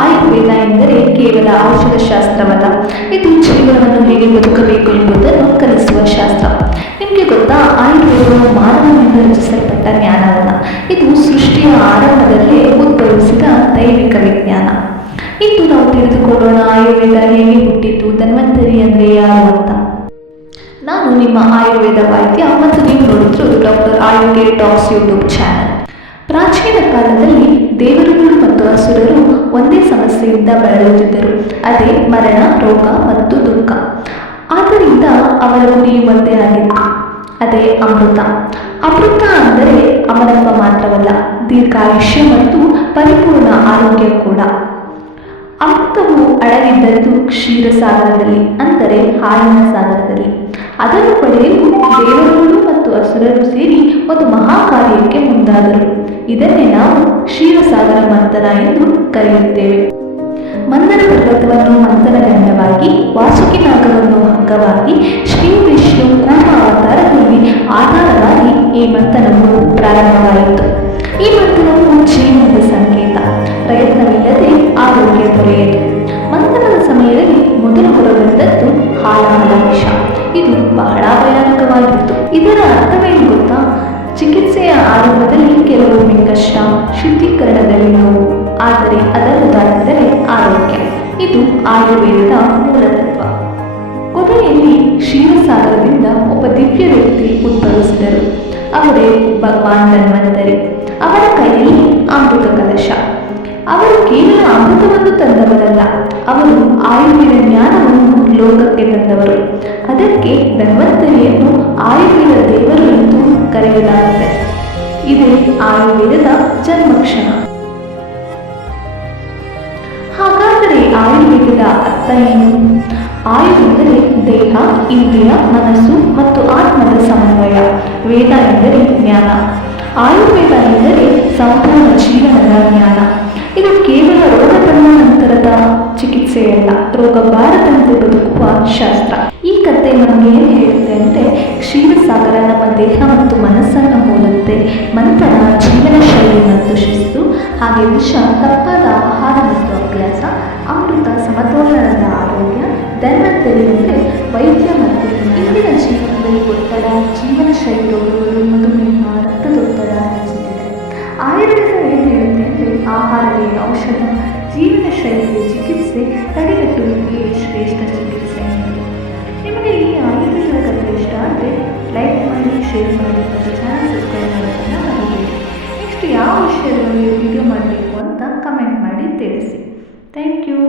ಆಯುರ್ವೇದ ಎಂದರೆ ಕೇವಲ ಔಷಧ ಶಾಸ್ತ್ರವಲ್ಲ, ಇದು ಜೀವನವನ್ನು ಹೇಗೆ ಬದುಕಬೇಕು ಎಂಬುದನ್ನು ಕಲಿಸುವ ಶಾಸ್ತ್ರ. ನಿಮಗೆ ಗೊತ್ತಾ, ಆಯುರ್ವೇದವು ಮಾನವನಿಂದ ರಚಿಸಲ್ಪಟ್ಟ ಜ್ಞಾನವಲ್ಲ, ಇದು ಸೃಷ್ಟಿಯ ಆರಂಭದಲ್ಲೇ ಉದ್ಭವಿಸಿದ ದೈವಿಕ ವಿಜ್ಞಾನ. ಇಂದು ನಾವು ತಿಳಿದುಕೊಳ್ಳೋಣ ಆಯುರ್ವೇದ ಹೇಗೆ ಹುಟ್ಟಿತು, ಧನ್ವಂತರಿ ಅಂದರೆ ಯಾರು ಅಂತ. ನಾನು ನಿಮ್ಮ ಆಯುರ್ವೇದ ವೈದ್ಯ ಮತ್ತು ನೀವು ನೋಡುತ್ತಿರುವುದು doctor Ayurveda tax YouTube channel. ಪ್ರಾಚೀನ ಕಾಲದಲ್ಲಿ ದೇವರುಗಳು ಮತ್ತು ಅಸುರರು ಒಂದೇ ಸಮಸ್ಯೆಯಿಂದ ಬಳಲುತ್ತಿದ್ದರು, ಅದೇ ಮರಣ, ರೋಗ ಮತ್ತು ದುಃಖ. ಆದ್ದರಿಂದ ಅವರ ಗುರಿ ಒಂದೇ ಆಗಿತ್ತು, ಅದೇ ಅಮೃತ. ಅಮೃತ ಅಂದರೆ ಅಮರತ್ವ ಮಾತ್ರವಲ್ಲ, ದೀರ್ಘಾಯುಷ್ಯ ಮತ್ತು ಪರಿಪೂರ್ಣ ಆರೋಗ್ಯ ಕೂಡ. ಅಮೃತವು ಅಡಗಿದ್ದದ್ದು ಕ್ಷೀರಸಾಗರದಲ್ಲಿ, ಅಂದರೆ ಹಾಲಿನ ಸಾಗರದಲ್ಲಿ. ಅದನ್ನು ಪಡೆಯಲು ದೇವರುಗಳು ಮತ್ತು ಅಸುರರು ಸೇರಿ ಒಂದು ಮಹಾಕಾರ್ಯಕ್ಕೆ ಮುಂದಾದರು. ಇದನ್ನೇ ನಾವು ಕ್ಷೀರಸಾಗರ ಮಂಥನ ಎಂದು ಕರೆಯುತ್ತೇವೆ. ಮಂದರ ಪರ್ವತವನ್ನು ಮಂಥನಗಂಡವಾಗಿ, ವಾಸುಕಿ ನಾಗವನ್ನು ಹಗ್ಗವಾಗಿ, ಶ್ರೀ ವಿಷ್ಣು ಕೂರ್ಮ ಅವತಾರದಲ್ಲಿ ಆಧಾರವಾಗಿ ಈ ಮಂಥನವು ಪ್ರಾರಂಭವಾಯಿತು. ಈ ಮಂಥನವು ಜೀವನದ ಸಂಕೇತ. ಪ್ರಯತ್ನವಿಲ್ಲದೆ ಆರೋಗ್ಯ ದೊರೆಯದು. ಮಂಥನದ ಸಮಯದಲ್ಲಿ ಮೊದಲು ಹೊರಬಂದದ್ದು ಹಾಲಾಹಲ ವಿಷ. ಇದು ಬಹಳ ಭಯಾನಕವಾಗಿತ್ತು. ಇದರ ಅರ್ಥವೇನು ಗೊತ್ತಾ? ಚಿಕಿತ್ಸೆಯ ಆರಂಭದಲ್ಲಿ ಕೆಲವೊಮ್ಮೆ ಕಷ್ಟ, ಶುದ್ಧೀಕರಣದಲ್ಲಿ ನೋವು, ಆದರೆ ಅದನ್ನು ದಾಟಿದರೆ ಆರೋಗ್ಯ. ಇದು ಆಯುರ್ವೇದದ ಮೂಲತತ್ವ. ಕೊನೆಯಲ್ಲಿ ಕ್ಷೀರಸಾಗರದಿಂದ ಒಬ್ಬ ದಿವ್ಯ ವ್ಯಕ್ತಿ ಉದ್ಭವಿಸಿದರು. ಅವರೇ ಭಗವಾನ್ ಧನ್ವಂತರಿ. ಅವರ ಕೈಯಲ್ಲಿ ಅಮೃತ ಕಲಶ. ಅವರು ಕೇವಲ ಅಮೃತವನ್ನು ತಂದವರಲ್ಲ, ಅವರು ಆಯುರ್ವೇದ ಜ್ಞಾನವನ್ನು ಲೋಕಕ್ಕೆ ತಂದವರು. ಅದಕ್ಕೆ ಧನ್ವಂತರಿಯನ್ನು ಆಯುರ್ವೇದ ದೇವರು ಎಂದು ಕರೆಯಲಾಗುತ್ತೆ. ಇದೇ ಆಯುರ್ವೇದದ ಜನ್ಮಕ್ಷಣ. ಹಾಗಾದರೆ ಆಯುರ್ವೇದದ ಅರ್ಥ ಏನು? ಆಯು ಎಂದರೆ ದೇಹ, ಇಂದ್ರಿಯ, ಮನಸ್ಸು ಮತ್ತು ಆತ್ಮದ ಸಮನ್ವಯ. ವೇದ ಎಂದರೆ ಜ್ಞಾನ. ಆಯುರ್ವೇದ ಎಂದರೆ ಸಂಪೂರ್ಣ ಜೀವನದ ಜ್ಞಾನ. ಇದು ಕೇವಲ ರೋಗ ಬಂದ ನಂತರದ ಚಿಕಿತ್ಸೆಯಲ್ಲ, ರೋಗ ಬಾರದಂತೆ ಬದುಕುವ ಶಾಸ್ತ್ರ. ಈ ಕಥೆ ನಮಗೆ ಏನು ಹೇಳುತ್ತೆ ಅಂದರೆ, ಕ್ಷೀರಸಾಗರ ನಮ್ಮ ದೇಹ ಮತ್ತು ಮನಸ್ಸನ್ನು ಹೋಲುತ್ತೆ, ಮಂಥನ ಜೀವನ ಶೈಲಿ ಮತ್ತು ಶಿಸ್ತು, ಹಾಗೆ ವಿಷ ತಪ್ಪಾದ ಆಹಾರ ಮತ್ತು ಅಭ್ಯಾಸ, ಅಮೃತ ಸಮತೋಲನದ ಆರೋಗ್ಯ, ಧನ್ವಂತರಿ ಅಂದರೆ ವೈದ್ಯ ಮತ್ತು ಇಂದಿನ ಜೀವನದಲ್ಲಿ ಒತ್ತಡ, ಜೀವನ ಶೈಲಿ ರೋಗಗಳು, ಮಧುಮೇಹ, ರಕ್ತದೊತ್ತಡ ಹೆಚ್ಚುತ್ತಿದೆ. ಆಯುರ್ವೇದ ಏನು ಹೇಳುತ್ತೆ ಅಂದರೆ, ಆಹಾರವೇ ಔಷಧ, ಜೀವನ ಶೈಲಿಯ ಚಿಕಿತ್ಸೆ, ತಡೆಗಟ್ಟುವಿಕೆಯೇ ಶ್ರೇಷ್ಠ ಚಿಕಿತ್ಸೆ. ನಿಮಗೆ ಈ ಆಯುರ್ವೇದದ ಕಥೆ ಇಷ್ಟ ಆದರೆ ಲೈಕ್ ಮಾಡಿ, ಶೇರ್ ಮಾಡಿ ಮತ್ತು ಚಾನಲ್ ಸಬ್ಸ್ಕ್ರೈಬ್ ಮಾಡೋದನ್ನು ಮರೆಯಬೇಡಿ. ನೆಕ್ಸ್ಟ್ ಯಾವ ವಿಷಯದ ಬಗ್ಗೆ ವಿಡಿಯೋ ಮಾಡಬೇಕು ಅಂತ ಕಮೆಂಟ್ ಮಾಡಿ ತಿಳಿಸಿ. Thank you.